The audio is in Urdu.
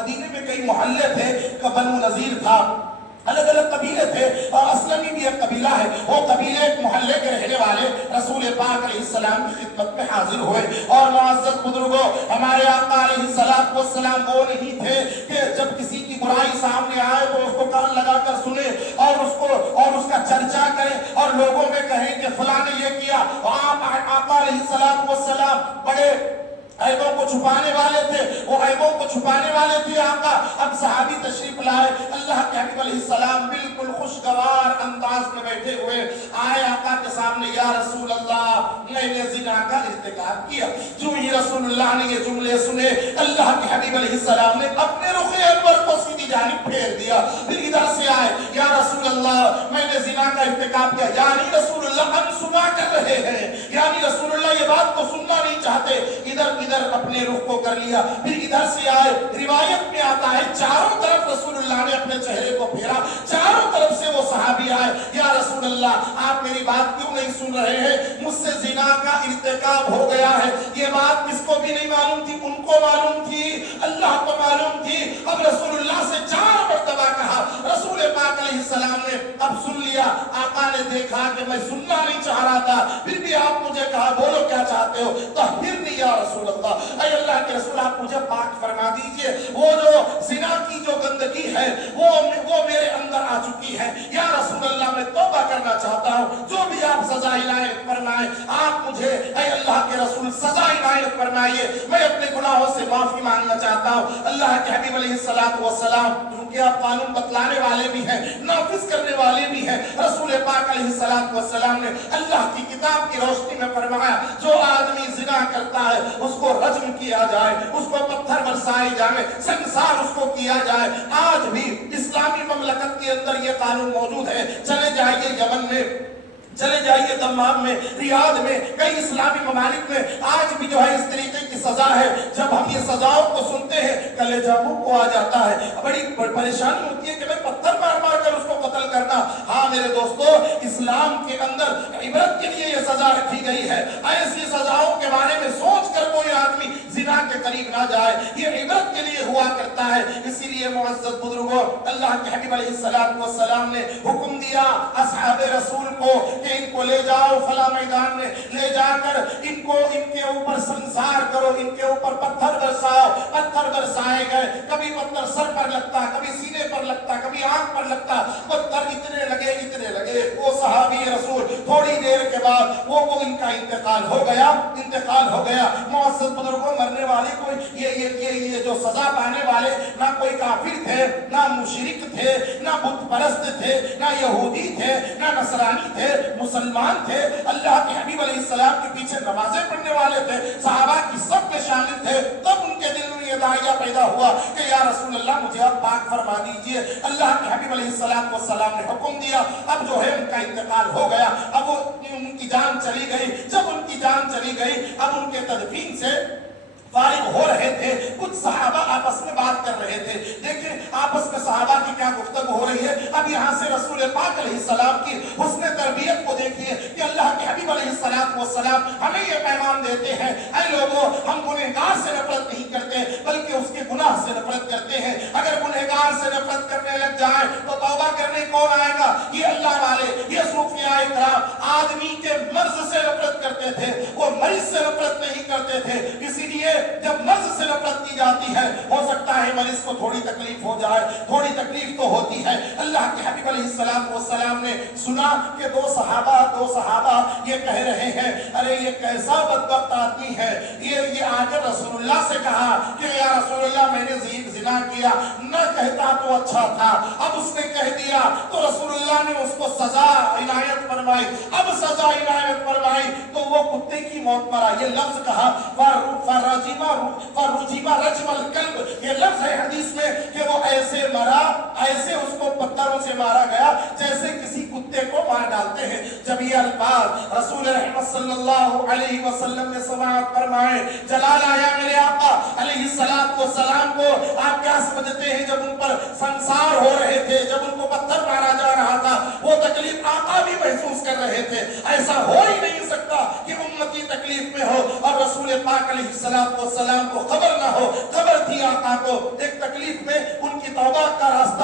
مدینے میں کئی محلے تھے، بنو نذیر تھا، الگ الگ قبیلے تھے، اور اسلمی بھی ایک قبیلہ ہے۔ وہ قبیلے ایک محلے کے رہنے والے رسول پاک علیہ السلام کی خدمت میں حاضر ہوئے، اور معزز بزرگوں، ہمارے آقا علیہ السلام وہ نہیں تھے کہ جب کسی کی برائی سامنے آئے تو اس کو کان لگا کر سنے اور اس کا چرچا کریں اور لوگوں میں کہیں کہ فلاں نے یہ کیا۔ آپ آقا علیہ السلام بڑے عیبوں کو چھپانے والے تھے، وہ عیبوں کو چھپانے والے تھے آقا۔ اب صحابی تشریف لائے، اللہ کے حبیب علیہ السلام بالکل خوشگوار انداز میں بیٹھے ہوئے آئے آقا کے سامنے، یا رسول اللہ میں نے زنا کا ارتکاب کیا۔ جو ہی رسول اللہ نے یہ جملے سنے، اللہ کے حبیب علیہ السلام نے اپنے رخ انور کو سیدھی جانب پھیر دیا، پھر ادھر سے آئے، یا رسول اللہ میں نے زنا کا ارتکاب کیا، یعنی رسول اللہ انسنا کر رہے ہیں، یعنی رسول اللہ یہ بات کو سننا نہیں چاہتے، ادھر اپنے رخ کو کر لیا، پھر ادھر سے آئے۔ روایت میں آتا ہے چاروں طرف رسول اللہ نے اپنے چہرے کو پھیرا، چاروں طرف سے وہ صحابی آئے، یا رسول اللہ آپ میری بات کیوں نہیں سن رہے ہیں، مجھ سے زنا کا ارتکاب ہو گیا ہے۔ یہ بات کس کو بھی نہیں معلوم تھی، ان کو معلوم تھی، اللہ کو معلوم تھی۔ اب رسول اللہ سے 4 مرتبہ کہا، رسول پاک علیہ السلام نے اب سن لیا۔ آقا نے دیکھا کہ میں سننا نہیں چاہ رہا تھا، پھر بھی آپ مجھے کہا بولو کیا چاہتے ہو، طہرنی یا رسول اللہ، اے اللہ کے رسول آپ مجھے پاک فرما دیجئے، وہ جو زنا کی جو گندگی ہے وہ میرے اندر آ چکی ہے، یا رسول اللہ میں توبہ کرنا چاہتا ہوں، جو بھی آپ سزا عنایت فرمائیں آپ مجھے، اے اللہ کے رسول سزا عنایت فرمائیے، میں اپنے گناہوں سے معافی مانگنا چاہتا ہوں۔ اللہ کے حبیب علیہ السلام کیونکہ آپ قانون بتلانے والے بھی ہیں، نافذ کرنے والے بھی ہیں، رسول پاک علیہ السلام نے اللہ کی کتاب کی روشنی میں فرمایا جو آدمی زنا کرتا ہے اس کو رجم کیا جائے، اس کو پتھر برسائے جائے، سنسار اس کو کیا جائے۔ آج بھی اسلامی مملکت کے اندر یہ قانون موجود ہے، چلے جائیے یمن میں، چلے جائیے دمام میں، ریاض میں، کئی اسلامی ممالک میں آج بھی جو ہے اس طریقے کی سزا ہے۔ جب ہم یہ سزاؤں کو سنتے ہیں کلیجہ منہ کو آ جاتا ہے، بڑی پریشانی ہوتی ہے کہ میں پتھر مار مار کر اس کو قتل کرنا۔ ہاں میرے دوستو، اسلام کے اندر عبرت کے لیے یہ سزا رکھی گئی ہے، ایسی سزاؤں کے بارے میں سوچ کر کوئی آدمی زنا کے قریب نہ جائے، یہ عبرت کے لیے ہوا کرتا ہے۔ اسی لیے معزز بزرگوں، اللہ کے حبیب علیہ السلام نے حکم دیا اصحاب رسول کو کہ ان کو لے جاؤ فلاں میدان میں، لے جا کر ان کے اوپر سنسار کرو، ان کے اوپر پتھر برساؤ۔ پتھر برسائے گئے، کبھی پتھر سر پر لگتا، کبھی سینے پر لگتا، کبھی آنکھ پر لگتا، پتھر اتنے لگے وہ صحابی رسول تھوڑی دیر کے بعد وہ ان کا انتقال ہو گیا۔ معزز بزرگوں، مرنے والے کو یہ جو سزا پانے والے نہ کوئی کافر تھے، نہ مشرک تھے، نہ بت پرست تھے، نہ یہودی تھے، نہ نصرانی تھے، مسلمان تھے، اللہ کے حبیب علیہ السلام کے پیچھے نمازیں پڑھنے والے تھے، صحابہ کی سب میں شامل تھے۔ تب ان کے دل میں یہ داعیہ پیدا ہوا کہ یا رسول اللہ مجھے اب پاک فرما دیجئے۔ اللہ کے حبیب علیہ السلام نے حکم دیا، اب جو ہے ان کا انتقال ہو گیا، اب ان کی جان چلی گئی۔ جب ان کی جان چلی گئی، اب ان کے تدفین سے فارغ ہو رہے تھے، کچھ صحابہ آپس میں بات کر رہے تھے۔ دیکھیں آپس میں صحابہ کی کیا گفتگو ہو رہی ہے۔ اب یہاں سے رسول پاک علیہ السلام کی حسن تربیت کو دیکھیے کہ اللہ کے حبیب علیہ السلام ہمیں یہ پیغام دیتے ہیں، اے لوگوں ہم گنہگار سے نفرت نہیں کرتے بلکہ اس کے گناہ سے نفرت کرتے ہیں۔ اگر گنہگار سے نفرت کرنے لگ جائیں تو توبہ کرنے کون آئے گا؟ یہ اللہ والے، یہ صوفیاء کرام آدمی کے مرض سے نفرت کرتے تھے، وہ مریض سے نفرت نہیں کرتے تھے۔ اسی لیے جب مرض سے نفرت کی جاتی ہے، ہو سکتا ہے مریض کو تھوڑی تکلیف ہو جائے، تھوڑی تکلیف تو ہوتی ہے۔ اللہ کے حبیب علیہ السلام نے سنا کہ دو صحابہ یہ کہہ رہے ہیں، ارے یہ کیسا بدبخت آدمی ہے، یہ آ کر رسول اللہ سے کہا کہ یا رسول اللہ میں نے زنا کیا، نہ کہتا تو اچھا تھا، اب اس نے کہہ دیا تو رسول اللہ نے اس کو سزا عنایت فرمائی۔ اب سزا عنایت فرمائی تو وہ کتے کی موت مرا۔ یہ لفظ کہا فرجیما رجم الکلب، یہ لفظ ہے حدیث میں کہ وہ ایسے مرا، ایسے اس کو پتھروں سے مارا گیا جیسے کسی کتے کو مار ڈالتے ہیں۔ جب یہ الفاظ رسول رحمت صلی اللہ علیہ وسلم نے سماعت فرمائے، جلال آیا میرے آقا علیہ السلام کو۔ آپ کیا سمجھتے ہیں جب ان پر سنسار ہو رہے تھے، جب ان کو پتھر مارا جا رہا تھا، وہ تکلیف آقا بھی محسوس کر رہے تھے۔ ایسا ہو ہی نہیں سکتا کہ امتی تکلیف میں ہو اور رسول پاک علیہ السلام کو خبر نہ ہو۔ خبر تھی آقا کو، ایک تکلیف